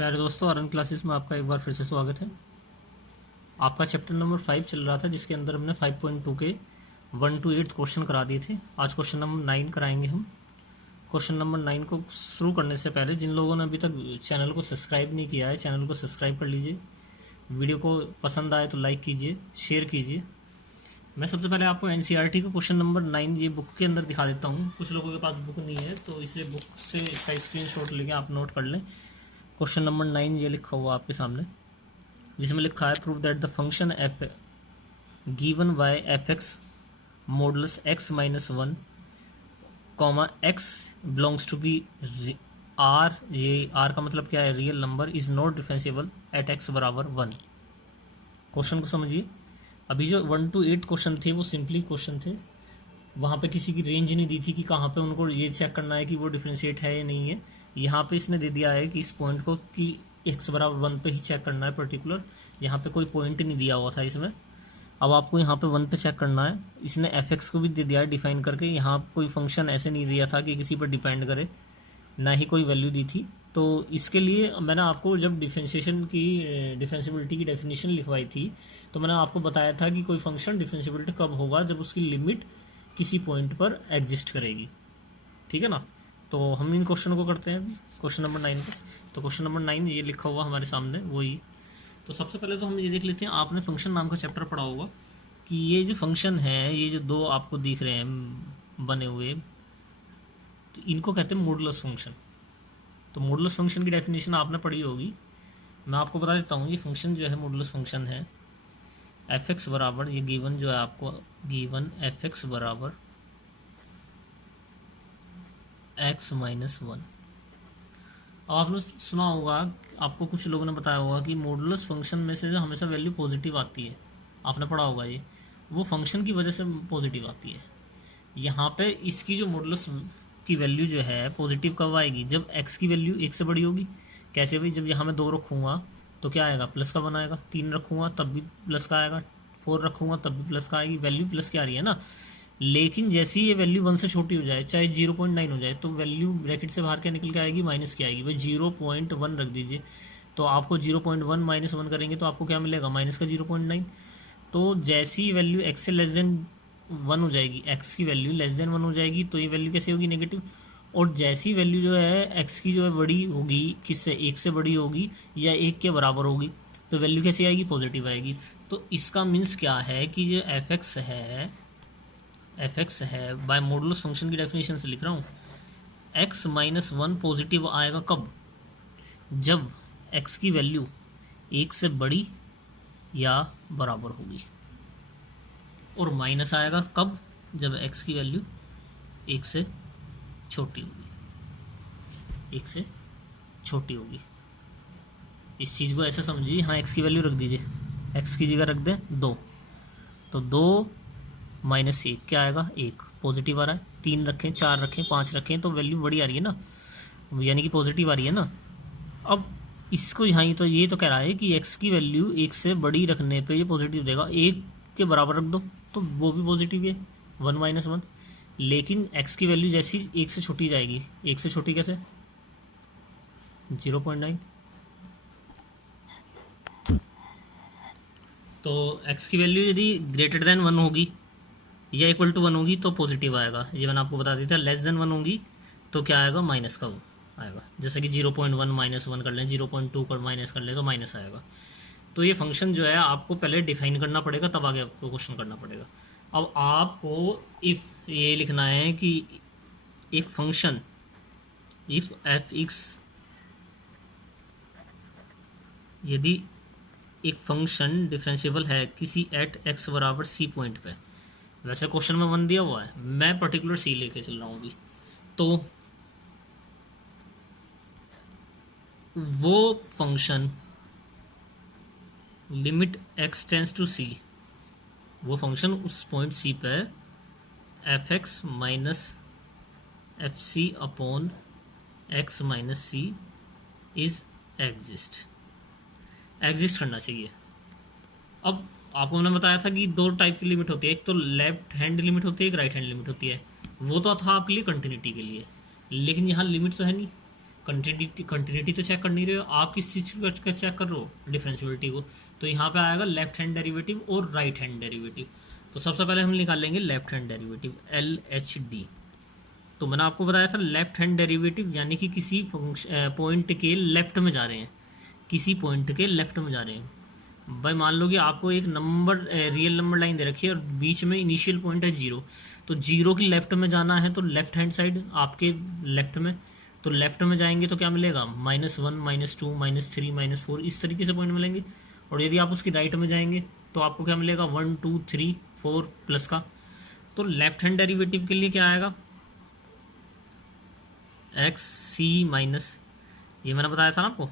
प्यारे दोस्तों, RN classes में आपका एक बार फिर से स्वागत है। आपका चैप्टर नंबर 5 चल रहा था, जिसके अंदर हमने 5.2 के 1 to 8 क्वेश्चन करा दिए थे। आज क्वेश्चन नंबर 9 कराएंगे हम। क्वेश्चन नंबर 9 को शुरू करने से पहले जिन लोगों ने अभी तक चैनल को सब्सक्राइब नहीं किया है, चैनल को सब्सक्राइब कर लीजिए। वीडियो को पसंद आए तो लाइक कीजिए, शेयर कीजिए। मैं सबसे पहले आपको एनसीईआरटी का क्वेश्चन नंबर 9 ये बुक के अंदर दिखा देता हूँ। कुछ लोगों के पास बुक नहीं है तो इसे बुक से इसका स्क्रीनशॉट लेके आप नोट कर लें। क्वेश्चन नंबर 9 ये लिखा हुआ आपके सामने, जिसमें लिखा है prove that the function F given by F X modulus X minus 1 comma X belongs to B R. ये आर का मतलब क्या है? Real number is not differentiable at X बराबर 1। क्वेश्चन को समझिए। अभी जो 1 to 8 क्वेश्चन थे वो सिंपली क्वेश्चन थे, वहाँ पे किसी की रेंज नहीं दी थी कि कहाँ पे उनको ये चेक करना है कि वो डिफरेंशिएट है या नहीं है। यहाँ पे इसने दे दिया है कि इस पॉइंट को कि x बराबर 1 पे ही चेक करना है पर्टिकुलर। यहाँ पे कोई पॉइंट नहीं दिया हुआ था इसमें। अब आपको यहाँ पे 1 पे चेक करना है। इसने एफ एक्स को भी दे दिया है डिफाइन करके। यहाँ कोई फंक्शन ऐसे नहीं दिया था कि किसी पर डिपेंड करे, ना ही कोई वैल्यू दी थी। तो इसके लिए मैंने आपको जब डिफरेंशिएबिलिटी की डेफिनेशन लिखवाई थी तो मैंने आपको बताया था कि कोई फंक्शन डिफरेंशिएबिलिटी कब होगा, जब उसकी लिमिट किसी पॉइंट पर एग्जिस्ट करेगी। ठीक है ना। तो हम इन क्वेश्चन को करते हैं क्वेश्चन नंबर 9 को। तो क्वेश्चन नंबर 9 ये लिखा हुआ हमारे सामने वही। तो सबसे पहले तो हम ये देख लेते हैं, आपने फंक्शन नाम का चैप्टर पढ़ा होगा कि ये जो फंक्शन है, ये जो दो आपको दिख रहे हैं बने हुए, तो इनको कहते हैं मॉडुलस फंक्शन। तो मॉडुलस फंक्शन की डेफिनेशन आपने पढ़ी होगी। मैं आपको बता देता हूँ, ये फंक्शन जो है मॉडुलस फंक्शन है एफ एक्स बराबर, ये गिवन जो है आपको गिवन एफ एक्स बराबर एक्स माइनस 1। अब आपने सुना होगा, आपको कुछ लोगों ने बताया होगा कि मॉडुलस फंक्शन में से हमेशा वैल्यू पॉजिटिव आती है। आपने पढ़ा होगा ये, वो फंक्शन की वजह से पॉजिटिव आती है। यहाँ पे इसकी जो मॉडुलस की वैल्यू जो है पॉजिटिव कब आएगी? जब एक्स की वैल्यू 1 से बड़ी होगी। कैसे भाई? जब यहाँ मैं 2 रखूँगा तो क्या आएगा? प्लस का बनाएगा। 3 रखूँगा तब भी प्लस का आएगा। 4 रखूँगा तब भी प्लस का आएगी। वैल्यू प्लस की आ रही है ना। लेकिन जैसे ही ये वैल्यू 1 से छोटी हो जाए, चाहे 0.9 हो जाए, तो वैल्यू ब्रैकेट से बाहर क्या निकल के आएगी? माइनस की आएगी। भाई 0.1 रख दीजिए, तो आपको 0.1 माइनस 1 करेंगे तो आपको क्या मिलेगा? माइनस का 0.9। तो जैसी वैल्यू एक्स से लेस देन 1 हो जाएगी, एक्स की वैल्यू लेस देन 1 हो जाएगी, तो ये वैल्यू कैसे होगी? नेगेटिव। और जैसी वैल्यू जो है एक्स की जो है बड़ी होगी, किससे? 1 से बड़ी होगी या 1 के बराबर होगी, तो वैल्यू कैसी आएगी? पॉजिटिव आएगी। तो इसका मीन्स क्या है कि जो एफ एक्स है बाय मॉडुलस फंक्शन की डेफिनेशन से लिख रहा हूँ, एक्स माइनस 1 पॉजिटिव आएगा कब? जब एक्स की वैल्यू 1 से बड़ी या बराबर होगी। और माइनस आएगा कब? जब एक्स की वैल्यू 1 से छोटी होगी, 1 से छोटी होगी। इस चीज़ को ऐसे समझिए, हाँ एक्स की वैल्यू रख दीजिए, एक्स की जगह रख दें 2, तो 2 माइनस 1 क्या आएगा? 1 पॉजिटिव आ रहा है। 3 रखें, 4 रखें, 5 रखें, तो वैल्यू बड़ी आ रही है ना, यानी कि पॉजिटिव आ रही है ना। अब इसको यहाँ तो ये तो कह रहा है कि एक्स की वैल्यू 1 से बड़ी रखने पे ये पॉजिटिव देगा। 1 के बराबर रख दो तो वो भी पॉजिटिव है, 1 माइनस 1। लेकिन एक्स की वैल्यू जैसी 1 से छोटी जाएगी, 1 से छोटी कैसे? 0.9। तो एक्स की वैल्यू यदि ग्रेटर देन 1 होगी या इक्वल टू 1 होगी तो पॉजिटिव आएगा। ये मैंने आपको बता दिया था। लेस देन 1 होगी तो क्या आएगा? माइनस का आएगा। जैसे कि 0.1 माइनस 1 कर लें, 0.2 कर माइनस कर लें तो माइनस आएगा। तो ये फंक्शन जो है आपको पहले डिफाइन करना पड़ेगा, तब आगे आपको क्वेश्चन करना पड़ेगा। अब आपको इफ ये लिखना है कि एक फंक्शन इफ एफ एक्स, यदि एक फंक्शन डिफरेंशिएबल है किसी एट एक्स बराबर सी पॉइंट पे। वैसे क्वेश्चन में 1 दिया हुआ है, मैं पर्टिकुलर सी लेके चल रहा हूँ अभी। तो वो function limit X tends to C, वो फंक्शन उस पॉइंट सी पे F X minus F C upon X minus C is exist करना चाहिए। अब आपको मैंने बताया था कि 2 टाइप की लिमिट होती है, एक तो लेफ्ट हैंड लिमिट होती है, एक राइट हैंड लिमिट होती है। वो तो था आपके लिए कंटिन्यूटी के लिए, लेकिन यहाँ लिमिट तो है नहीं। कंटिन्यूटी तो चेक कर नहीं रहे हो आप, किस चीज़ का चेक कर रहे हो, डिफरेंशिबिलिटी को। तो यहाँ पे आएगा लेफ्ट हैंड डेरिवेटिव और राइट हैंड डेरिवेटिव। तो सबसे पहले हम निकाल लेंगे लेफ्ट हैंड डेरिवेटिव LHD। तो मैंने आपको बताया था लेफ्ट हैंड डेरिवेटिव यानी कि किसी पॉइंट के लेफ्ट में जा रहे हैं, किसी पॉइंट के लेफ्ट में जा रहे हैं। भाई मान लो कि आपको एक नंबर रियल नंबर लाइन दे रखी है और बीच में इनिशियल पॉइंट है 0, तो 0 की लेफ्ट में जाना है, तो लेफ्ट हैंड साइड आपके लेफ्ट में, तो लेफ्ट में जाएंगे तो क्या मिलेगा, -1 -2 -3 -4 इस तरीके से पॉइंट मिलेंगे। और यदि आप उसकी राइट में जाएंगे तो आपको क्या मिलेगा, 1 2 3 4 प्लस का। तो लेफ्ट हैंड डेरिवेटिव के लिए क्या आएगा, XC माइनस, ये मैंने बताया था ना आपको,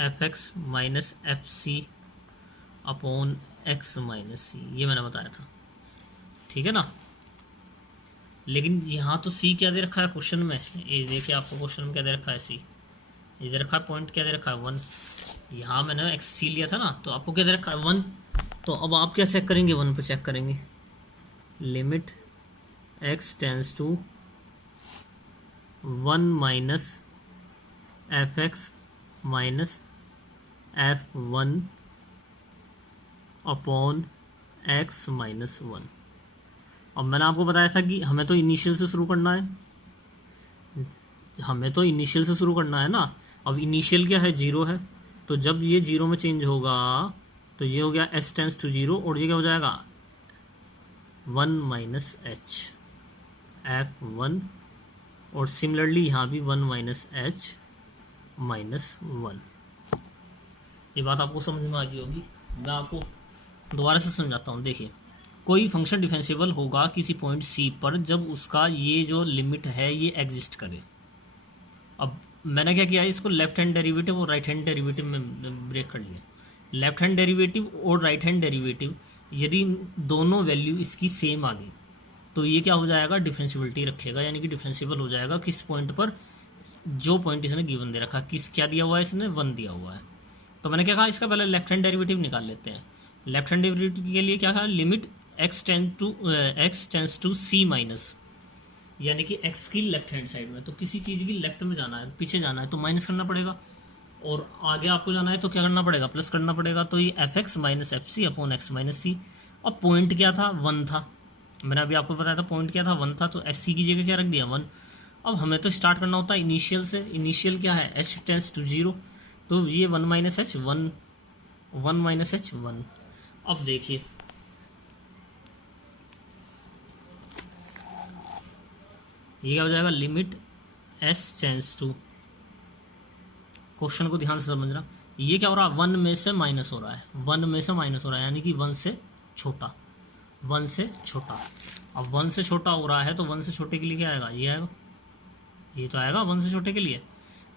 FX minus FC upon X minus C, ये मैंने बताया था, ठीक है ना। लेकिन यहाँ तो C क्या दे रखा है क्वेश्चन में, ये देखिए आपको क्वेश्चन में क्या दे रखा है, C ये दे रखा है, पॉइंट क्या दे रखा है 1, यहाँ मैंने XC लिया था ना, तो आपको क्या दे रखा है 1। तो अब आप क्या चेक करेंगे, 1 पर चेक करेंगे, limit x tends to 1 minus FX minus F1 upon X minus 1। अब मैंने आपको बताया था कि हमें तो इनिशियल से शुरू करना है, हमें तो इनिशियल से शुरू करना है ना। अब इनिशियल क्या है, 0 है, तो जब ये 0 में चेंज होगा तो ये हो गया s टेंस टू 0 और ये क्या हो जाएगा 1 माइनस H F1, और सिमिलरली यहाँ भी 1 माइनस H माइनस 1। ये बात आपको समझ में आ गई होगी, मैं आपको दोबारा से समझाता हूँ। देखिए, कोई फंक्शन डिफरेंशिएबल होगा किसी पॉइंट C पर जब उसका ये जो लिमिट है ये एग्जिस्ट करे। अब मैंने क्या किया, इसको लेफ्ट हैंड डेरिवेटिव और राइट हैंड डेरिवेटिव में ब्रेक कर लिया। लेफ्ट हैंड डेरिवेटिव और राइट हैंड डेरिवेटिव यदि दोनों वैल्यू इसकी सेम आ गई तो ये क्या हो जाएगा, डिफरेंशियबिलिटी रखेगा, यानी कि डिफरेंशिएबल हो जाएगा किस पॉइंट पर, जो पॉइंट इसने गिवन दे रखा, किस क्या दिया हुआ है इसने, 1 दिया हुआ है। तो मैंने क्या कहा, इसका पहले लेफ्ट हैंड डेरिवेटिव निकाल लेते हैं। लेफ्ट हैंड डेरिवेटिव के लिए क्या कहा, limit x tends to C minus, यानी कि x की लेफ्ट हैंड साइड में, तो किसी चीज़ की लेफ्ट में जाना है, पीछे जाना है तो माइनस करना पड़ेगा, और आगे आपको जाना है तो क्या करना पड़ेगा, प्लस करना पड़ेगा। तो ये FX minus FC upon X minus C। अब पॉइंट क्या था, 1 था, मैंने अभी आपको बताया था पॉइंट क्या था, 1 था, तो SC की जगह क्या रख दिया, 1। अब हमें तो स्टार्ट करना होता है इनिशियल से, इनिशियल क्या है, H टेंस टू 0, तो ये 1 माइनस H 1 माइनस H 1। अब देखिए ये क्या हो जाएगा, limit S tends to, question को ध्यान से समझना, ये क्या हो रहा है, 1 में से माइनस हो रहा है, 1 में से माइनस हो रहा है, यानी कि 1 से छोटा, 1 से छोटा। अब 1 से छोटा हो रहा है तो 1 से छोटे के लिए क्या आएगा, ये आएगा, ये तो आएगा 1 से छोटे के लिए।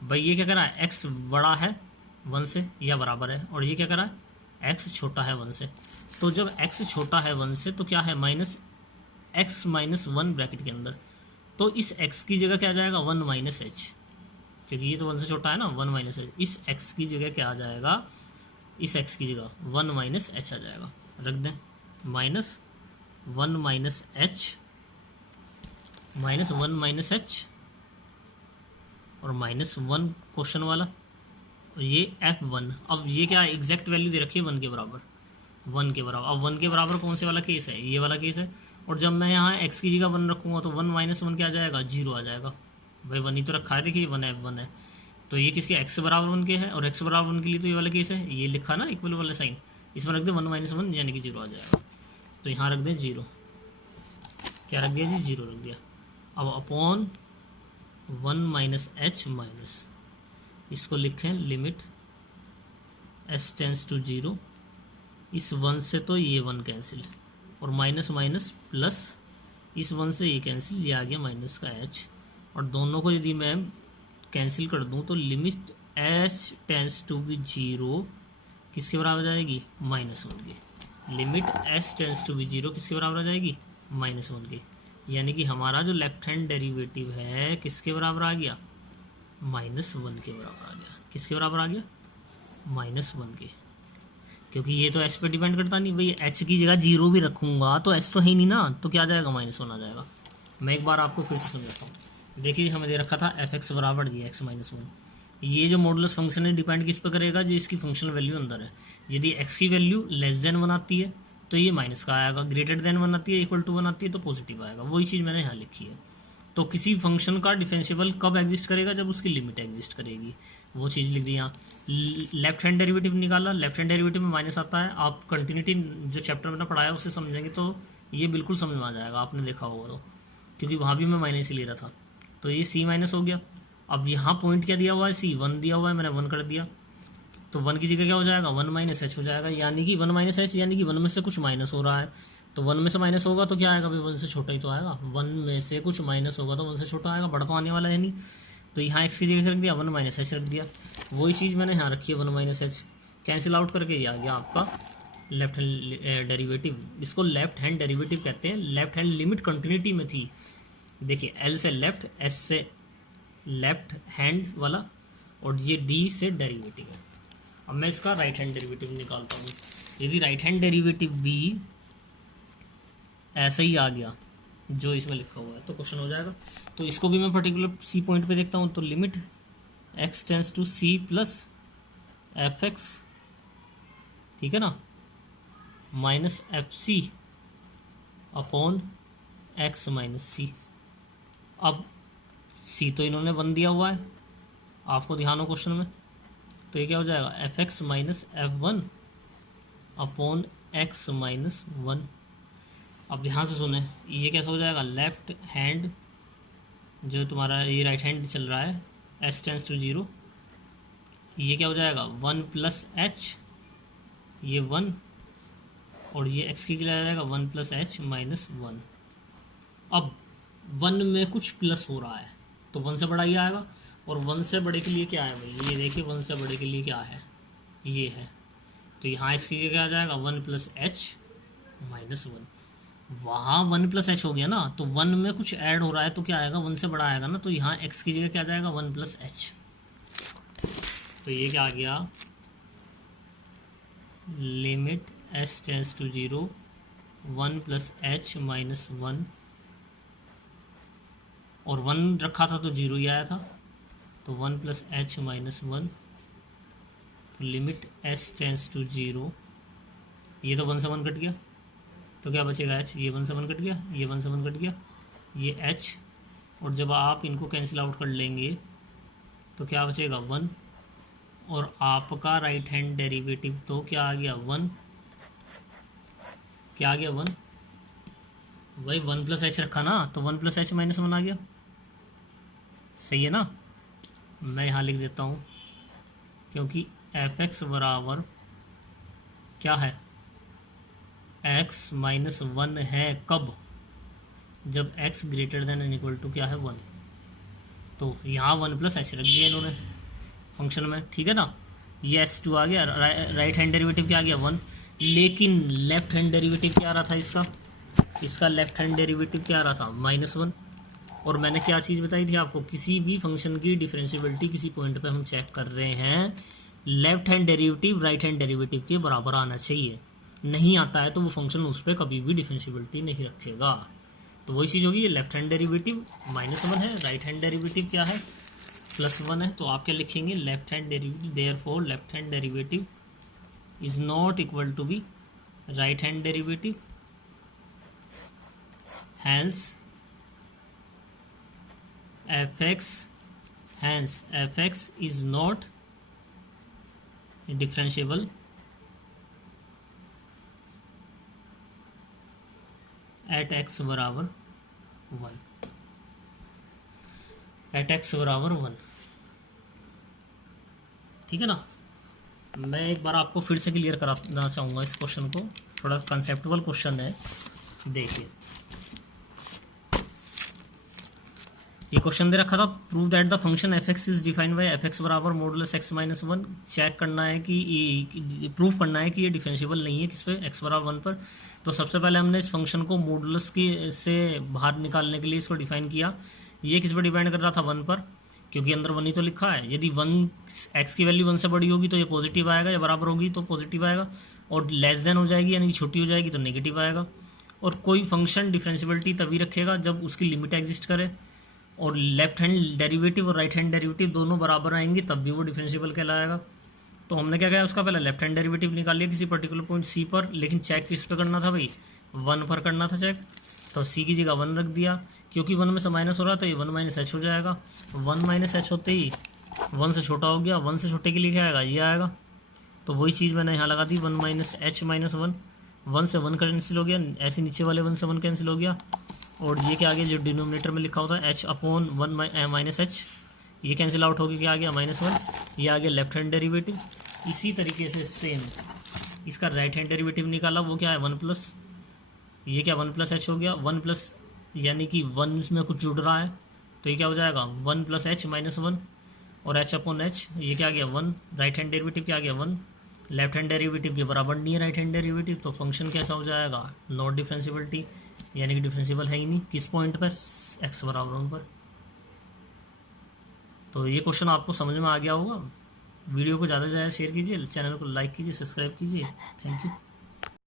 भाई ये क्या कर रहा है, x बड़ा है 1 से या बराबर है, और ये क्या कर रहा है, x छोटा है 1 से। तो जब x छोटा है 1 से तो क्या है, माइनस x माइनस 1 ब्रैकेट के अंदर, तो इस x की जगह क्या आ जाएगा, 1 माइनस H, क्योंकि ये तो 1 से छोटा है ना, 1 माइनस H। इस x की जगह क्या आ जाएगा, इस x की जगह 1 माइनस H आ जाएगा, रख दें, minus 1 minus H minus 1 minus H और माइनस 1 क्वेश्चन वाला, और ये F1। अब ये क्या एग्जैक्ट वैल्यू दे रखी है 1 के बराबर, 1 के बराबर। अब 1 के बराबर कौन से वाला केस है, ये वाला केस है। और जब मैं यहाँ x की जगह 1 रखूँगा तो 1 माइनस 1 क्या आ जाएगा, 0 आ जाएगा। भाई 1 ही तो रखा है, देखिए 1 F1 है, तो ये किसके, x बराबर 1 के है, और x बराबर 1 के लिए तो ये वाला केस है, ये लिखा ना इक्वल वाला साइन, इसमें रख दे 1 माइनस 1 यानी कि 0 आ जाएगा। तो यहाँ रख दें 0, क्या रख दिया जी, 0 रख दिया। अब अपॉन 1 माइनस H माइनस, इसको लिखें लिमिट S टेंस टू 0, इस 1 से तो ये 1 कैंसिल, और माइनस माइनस प्लस, इस 1 से ये कैंसिल, ये आ गया माइनस का H, और दोनों को यदि मैं कैंसिल कर दूं तो limit H tends to be 0 किसके बराबर आ जाएगी, -1 के। Limit S tends to be 0 किसके बराबर आ जाएगी, -1 के। यानी कि हमारा जो लेफ्ट हैंड डेरिवेटिव है किसके बराबर आ गया, -1 के बराबर आ गया। किसके बराबर आ गया, -1 के, क्योंकि ये तो एच पे डिपेंड करता नहीं। भाई एच की जगह 0 भी रखूंगा तो एच तो है ही नहीं ना, तो क्या आ जाएगा, -1 आ जाएगा। मैं एक बार आपको फिर से समझाता हूँ। देखिए हमें दे रखा था एफ एक्स बराबर जी एक्स माइनस वन। ये जो मॉडुलस फंक्शन है डिपेंड किस पर करेगा, जो इसकी फंक्शनल वैल्यू अंदर है। यदि एक्स की वैल्यू लेस देन वन आती है तो ये माइनस का आएगा, ग्रेटर देन वन आती है इक्वल टू वन आती है तो पॉजिटिव आएगा। वही चीज़ मैंने यहाँ लिखी है। तो किसी फंक्शन का डिफरेंशिएबल कब एग्जिस्ट करेगा, जब उसकी लिमिट एग्जिस्ट करेगी, वो चीज़ लिख दी यहाँ। लेफ्ट हैंड डेरिवेटिव निकाला, लेफ्ट हैंड डेरिवेटिव में माइनस आता है। आप कंटिन्यूटी जो चैप्टर मैंने पढ़ाया उससे समझेंगे तो ये बिल्कुल समझ में आ जाएगा, आपने देखा होगा तो, क्योंकि वहाँ भी मैं माइनस ही ले रहा था। तो ये सी माइनस हो गया। अब यहाँ पॉइंट क्या दिया हुआ है, सी वन दिया हुआ है, मैंने वन कर दिया, तो वन की जगह क्या हो जाएगा, वन माइनस एच हो जाएगा। यानी कि वन माइनस एच यानी कि वन में से कुछ माइनस हो रहा है, तो वन में से माइनस होगा तो क्या आएगा भाई, वन से छोटा ही तो आएगा। वन में से कुछ माइनस होगा तो वन से छोटा आएगा, बड़ा तो आने वाला है नहीं। तो यहाँ एक्स की जगह रख दिया, वन माइनस एच रख दिया। वही चीज़ मैंने यहाँ रखी है, one minus H cancel out करके ये आ गया आपका लेफ्ट हैंड डेरिवेटिव। इसको लेफ्ट हैंड डेरिवेटिव कहते हैं। लेफ्ट हैंड लिमिट कंटिन्यूटी में थी। देखिए एल से लेफ्ट, एस से लेफ्ट हैंड वाला, और ये डी से डेरिवेटिव है। अब मैं इसका राइट हैंड डेरिवेटिव निकालता हूँ। यदि राइट हैंड डेरिवेटिव भी ऐसा ही आ गया जो इसमें लिखा हुआ है तो क्वेश्चन हो जाएगा। तो इसको भी मैं पर्टिकुलर सी पॉइंट पे देखता हूँ। तो limit X tends to C plus F X, ठीक है ना, minus F C upon X minus C. अब सी तो इन्होंने वन दिया हुआ है, आपको ध्यान हो क्वेश्चन में, तो ये क्या हो जाएगा, F X minus F one upon X minus one. अब ध्यान से सुने, ये कैसा हो जाएगा, लेफ्ट हैंड जो तुम्हारा ये राइट हैंड चल रहा है, एस टेंस टू जीरो, ये क्या हो जाएगा, वन प्लस एच, ये वन, और ये एक्स की क्या आ जाएगा, one plus H minus one. अब वन में कुछ प्लस हो रहा है तो वन से बड़ा ही आएगा, और वन से बड़े के लिए क्या है भाई, ये देखिए वन से बड़े के लिए क्या है, ये है। तो यहाँ एक्स की क्या आ जाएगा, one plus H minus one. वहाँ वन प्लस एच हो गया ना, तो वन में कुछ ऐड हो रहा है तो क्या आएगा, वन से बड़ा आएगा ना, तो यहाँ एक्स की जगह क्या आ जाएगा, वन प्लस एच। तो ये क्या आ गया, limit S tends to zero one plus H minus one, और वन रखा था तो जीरो ही आया था, तो one plus H minus one. तो limit S tends to zero, ये तो वन से वन कट गया तो क्या बचेगा एच, ये वन से वन कट गया, ये वन से वन कट गया, ये एच, और जब आप इनको कैंसिल आउट कर लेंगे तो क्या बचेगा वन, और आपका राइट हैंड डेरिवेटिव तो क्या आ गया वन, क्या आ गया वन, वही वन प्लस एच रखा ना, तो one plus H minus one आ गया। सही है ना, मैं यहाँ लिख देता हूँ, क्योंकि एफ एक्स बराबर क्या है, एक्स माइनस वन है कब, जब X greater than and equal to क्या है वन। तो यहाँ वन प्लस एच रख दिया इन्होंने फंक्शन में, ठीक है ना। ये एस टू आ गया, राइट हैंड डेरिवेटिव क्या आ गया वन, लेकिन लेफ्ट हैंड डेरिवेटिव क्या आ रहा था इसका लेफ्ट हैंड डेरिवेटिव क्या आ रहा था, माइनस वन। और मैंने क्या चीज़ बताई थी आपको, किसी भी फंक्शन की डिफरेंशिएबिलिटी किसी पॉइंट पे हम चेक कर रहे हैं, left hand derivative right hand derivative के बराबर आना चाहिए। नहीं आता है तो वो फंक्शन उस पर कभी भी डिफरेंशिएबिलिटी नहीं रखेगा। तो वही चीज़ होगी, ये left hand derivative minus one है, राइट हैंड डेरिवेटिव क्या है, प्लस वन है। तो आप क्या लिखेंगे, left hand derivative, therefore left hand derivative is not equal to be right hand derivative, hence F X is not differentiable at X बराबर one, at X बराबर one, ठीक है ना। मैं एक बार आपको फिर से क्लियर कराना चाहूँगा इस क्वेश्चन को, थोड़ा कंसेप्टुअल क्वेश्चन है। देखिए ये क्वेश्चन दे रखा था, prove that the function F X is defined by F X बराबर modulus X minus one. Check करना है कि प्रूफ करना है कि ये डिफरेंशिएबल नहीं है किस पे, एक्स बराबर वन पर। तो सबसे पहले हमने इस फंक्शन को मॉडुलस की से बाहर निकालने के लिए इसको डिफाइन किया। ये किस पर डिपेंड कर रहा था, वन पर, क्योंकि अंदर वन ही तो लिखा है। यदि वन एक्स की वैल्यू वन से बड़ी होगी तो ये पॉजिटिव आएगा, या बराबर होगी तो पॉजिटिव आएगा, और लेस देन हो जाएगी यानी कि छोटी हो जाएगी तो नेगेटिव आएगा। और कोई फंक्शन डिफरेंशिएबिलिटी तभी रखेगा जब उसकी लिमिट एग्जिस्ट करे। और लेफ्ट हैंड डेरिवेटिव और राइट हैंड डेरिवेटिव दोनों बराबर आएंगे तब भी वो डिफरेंशिएबल कहलाएगा। तो हमने क्या किया, उसका पहले लेफ्ट हैंड डेरिवेटिव निकाल लिया किसी पर्टिकुलर पॉइंट सी पर, लेकिन चेक किस पे करना था भाई, 1 पर करना था चेक। तो सी की जगह 1 रख दिया, क्योंकि 1 में से माइनस हो रहा है तो ये 1 माइनस एच हो जाएगा। 1 माइनस एच होते ही 1 से छोटा हो गया, 1 से छोटे के लिए क्या आएगा, ये आएगा। तो वही चीज़ मैंने यहाँ लगा दी, 1 माइनस एच माइनस 1, 1 से 1 कैंसिल हो गया, ऐसे नीचे वाले 1 से 1 कैंसिल हो गया। और ये क्या आ गया, जो डिनोमिनेटर में लिखा होता है एच अपॉन 1 माइनस एच, ये कैंसिल आउट हो गया, क्या आ गया -1, ये आ गया लेफ्ट हैंड डेरिवेटिव। इसी तरीके से सेम इसका राइट हैंड डेरिवेटिव निकाला, वो क्या है 1 प्लस, ये क्या 1 प्लस एच हो गया, 1 प्लस यानी कि 1 में कुछ जुड़ रहा है तो ये क्या हो जाएगा 1 प्लस एच माइनस 1, और एच अपॉन एच ये क्या आ गया 1, राइट हैंड डेरिवेटिव क्या आ गया 1, लेफ्ट हैंड डेरिवेटिव के बराबर नहीं है राइट हैंड डेरिवेटिव, तो फंक्शन कैसा हो जाएगा, नॉट डिफरेंशिएबिलिटी, यानी कि डिफरेंशिएबल है ही नहीं। किस पॉइंट पर, एक्स बराबर 1 पर। तो ये क्वेश्चन आपको समझ में आ गया होगा। वीडियो को ज़्यादा से ज़्यादा शेयर कीजिए, चैनल को लाइक कीजिए, सब्सक्राइब कीजिए। Thank you.